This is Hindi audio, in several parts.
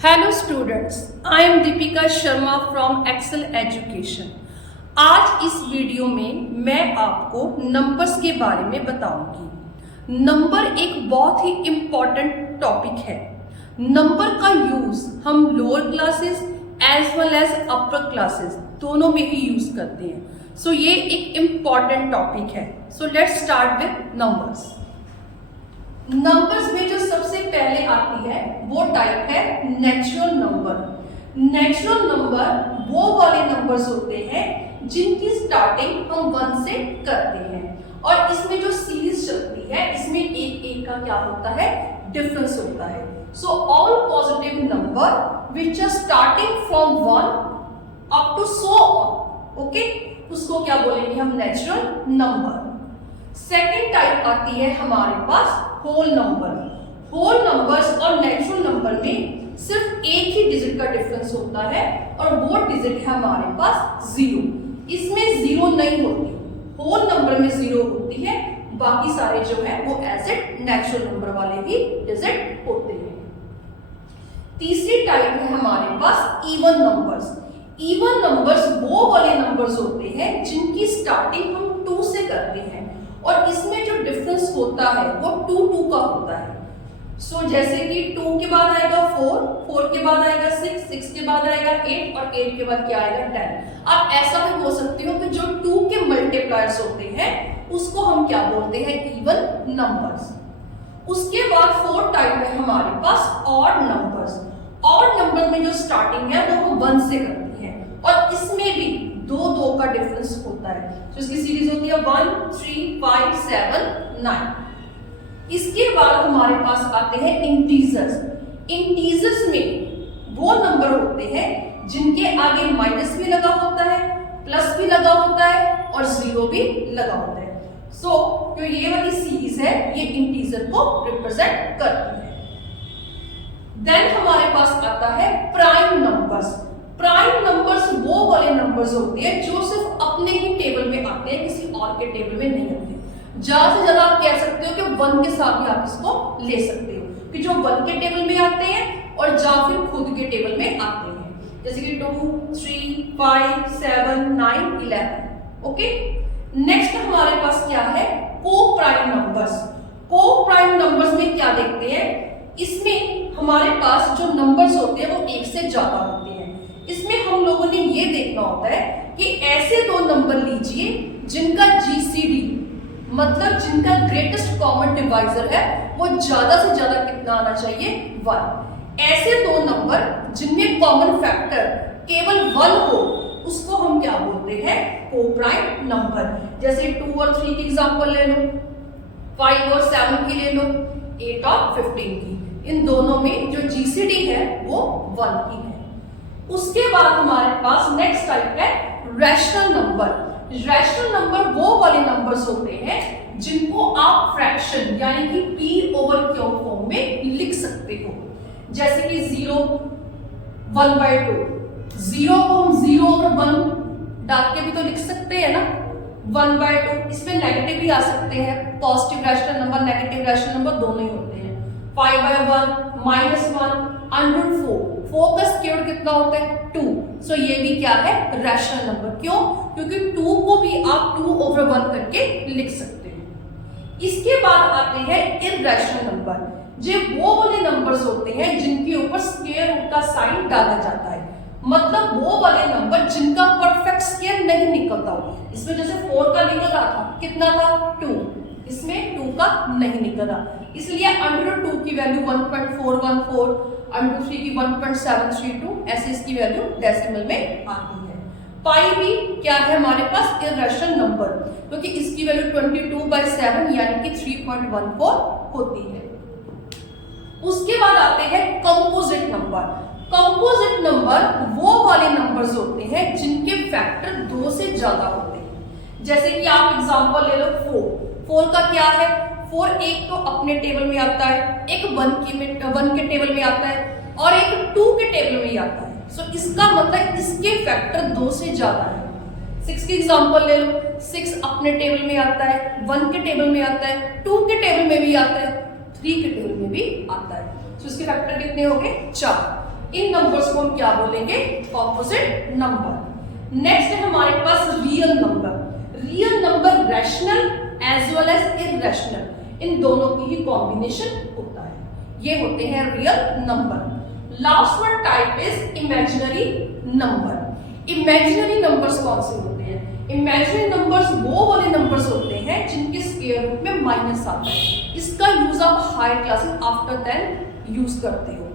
Hello students, I am Deepika Sharma from Excel Education. आज इस वीडियो में मैं आपको नंबर्स के बारे में बताऊंगी। नंबर एक बहुत ही इम्पॉर्टेंट टॉपिक है। नंबर का यूज हम lower classes as well as upper classes दोनों में ही यूज करते हैं। सो ये एक इम्पॉर्टेंट टॉपिक है। So let's start with numbers. Numbers में जो सबसे पहले आती है वो टाइप है नेचुरल नंबर। नेचुरल नंबर वो वाले नंबर्स होते हैं जिनकी स्टार्टिंग हम 1 से करते हैं और इसमें जो सीरीज चलती है इसमें एक एक का क्या होता है, डिफरेंस होता है। So all positive number which are starting from 1 up to so on, okay, उसको क्या बोलेंगे हम, नेचुरल नंबर। सेकेंड टाइप आती है हमारे पास होल नंबर। होल नंबर्स और नेचुरल नंबर में सिर्फ एक ही डिजिट का डिफरेंस होता है और वो डिजिट है हमारे पास 0। इसमें 0 नहीं होती, होल नंबर में 0 होती है, बाकी सारे जो है वो एज इट नेचुरल नंबर वाले ही डिजिट होते हैं। तीसरी टाइप है हमारे पास इवन नंबर्स। इवन नंबर्स वो वाले नंबर्स होते हैं जिनकी स्टार्टिंग हम 2 से करते हैं और इसमें जो डिफरेंस होता है वो 2 का होता है। सो जैसे कि 2 के बाद आएगा 4, 4 के बाद आएगा 6, 6 के बाद आएगा 8 और 8 के बाद क्या आएगा 10। आप ऐसा भी बोल सकते हो कि जो 2 के मल्टीप्लायर्स होते हैं उसको हम क्या बोलते हैं, इवन नंबर्स। उसके बाद फोर्थ टाइप है हमारे पास ऑड नंबर्स। ऑड नंबर में जो स्टार्टिंग है वो हम 1 से करते हैं और इसमें भी 2 का डिफरेंस होता है। तो इसकी सीरीज होती है 1, 3, 5, 7, 9। इसके बाद हमारे पास आते हैं इंटीजर्स। इंटीजर्स में वो नंबर होते हैं जिनके आगे माइनस भी लगा होता है, प्लस भी लगा होता है और 0 भी लगा होता है। सो जो ये वाली सीरीज है ये इंटीजर को रिप्रेजेंट करती है। देन हमारे पास आता है प्राइम नंबर्स। प्राइम नंबर्स वो वाले नंबर्स होते हैं जो सिर्फ अपने ही टेबल में आते हैं, किसी और के टेबल में नहीं आते। ज्यादा से ज्यादा आप कह सकते हो कि 1 के साथ भी आप इसको ले सकते हो कि जो 1 के टेबल में आते हैं और या फिर खुद के टेबल में आते हैं, जैसे कि 2, 3, 5, 7, 9, 11। ओके, नेक्स्ट हमारे पास क्या है, को प्राइम नंबर्स। को प्राइम नंबर्स में क्या देखते हैं, इसमें हमारे पास जो नंबर्स होते हैं वो 1 से ज्यादा होते हैं। इसमें हम लोगों ने ये देखना होता है कि ऐसे 2 नंबर लीजिए जिनका जीसीडी मतलब जिनका ग्रेटेस्ट कॉमन डिवाइजर है वो ज्यादा से ज्यादा कितना आना चाहिए, 1। ऐसे 2 नंबर जिनमें कॉमन फैक्टर केवल 1 हो उसको हम क्या बोलते हैं, को प्राइम नंबर। जैसे 2 और 3 की एग्जांपल ले लो, 5 और 7 की ले लो, 8 और 15 की। इन दोनों में जो जीसीडी है वो 1 की है। उसके बाद हमारे पास नेक्स्ट टाइप है रैशनल नंबर। रैशनल नंबर वो वाले नंबर्स होते हैं जिनको आप फ्रैक्शन यानी कि p ओवर q फॉर्म में लिख सकते हो। जैसे कि 0, 1/2। 0 को हम 0 और 1 डाल के भी तो लिख सकते हैं ना, 1/2। इसमें नेगेटिव भी आ सकते हैं, positive rational number, negative rational number दोनों ही होते हैं। 5/1, -1, √4। 4 का स्क्वायर कितना होता है, 2। सो ये भी क्या है, रैशनल नंबर। क्यों, क्योंकि 2 को भी आप 2/1 करके लिख सकते हैं। इसके बाद आते हैं इररेशनल नंबर। जो वो वाले नंबर्स होते हैं जिनके ऊपर स्क्वायर रूट का साइन डाला जाता है, मतलब वो वाले नंबर जिनका परफेक्ट स्क्वायर नहीं निकलता हो। इसमें जैसे 4 का निकल रहा था, कितना था, 2। इसमें 2 का नहीं निकल रहा, इसलिए √2 की वैल्यू 1.414, √3 की 1.732, ऐसे इसकी वैल्यू डेसिमल में आती है। पाई भी क्या है हमारे पास, इररेशनल नंबर, क्योंकि इसकी वैल्यू 22/7 यानी कि 3.14 होती है। उसके बाद आते हैं कंपोजिट नंबर। कंपोजिट नंबर वो वाले नंबर्स होते हैं जिनके फैक्टर 2 से ज्यादा होते हैं। जैसे कि आप एग्जांपल ले लो 4 का क्या है, 4 एक तो अपने टेबल में आता है, एक 1 के टेबल में आता है और एक 2 के टेबल में आता है। सो इसका मतलब इसके फैक्टर 2 से ज्यादा है। 6 की एग्जांपल ले लो, 6 अपने टेबल में आता है, 1 के टेबल में आता है, 2 के टेबल में भी आता है, 3 के टेबल में भी आता है। सो इसके फैक्टर कितने हो गए, 4। इन नंबर्स को हम क्या बोलेंगे? Composite number. नेक्स्ट है हमारे पास real number. Real number rational as well as irrational, इन दोनों की ही कॉम्बिनेशन होता है, ये होते हैं real number. Last one type is imaginary number. Imaginary numbers कौन से होते हैं? इमेजिनरी नंबर्स वो वाले नंबर्स होते हैं जिनके स्क्वायर रूट में माइनस आता है। इसका यूज आप हायर क्लासेस आफ्टर 10 यूज करते हो,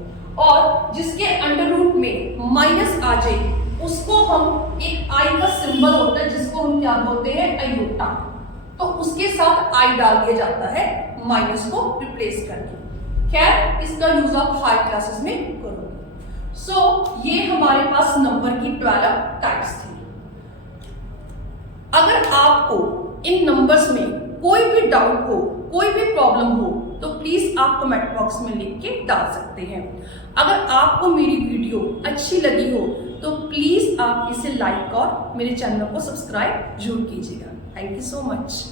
और जिसके अंडर रूट में माइनस आ जाए उसको हम, एक आई का सिंबल होता है जिसको हम क्या बोलते हैं? आयोटा, तो उसके साथ आई डाल दिया जाता है माइनस को रिप्लेस करके। खैर, इसका यूज आप हाई क्लासेस में करोगे। सो ये हमारे पास नंबर की 12 टाइप्स थी। अगर आपको इन नंबर्स में कोई भी डाउट हो, कोई भी प्रॉब्लम हो, तो प्लीज आप कमेंट बॉक्स में लिख के डाल सकते हैं। अगर आपको मेरी वीडियो अच्छी लगी हो तो प्लीज आप इसे लाइक और मेरे चैनल को सब्सक्राइब जरूर कीजिएगा। Thank you so much.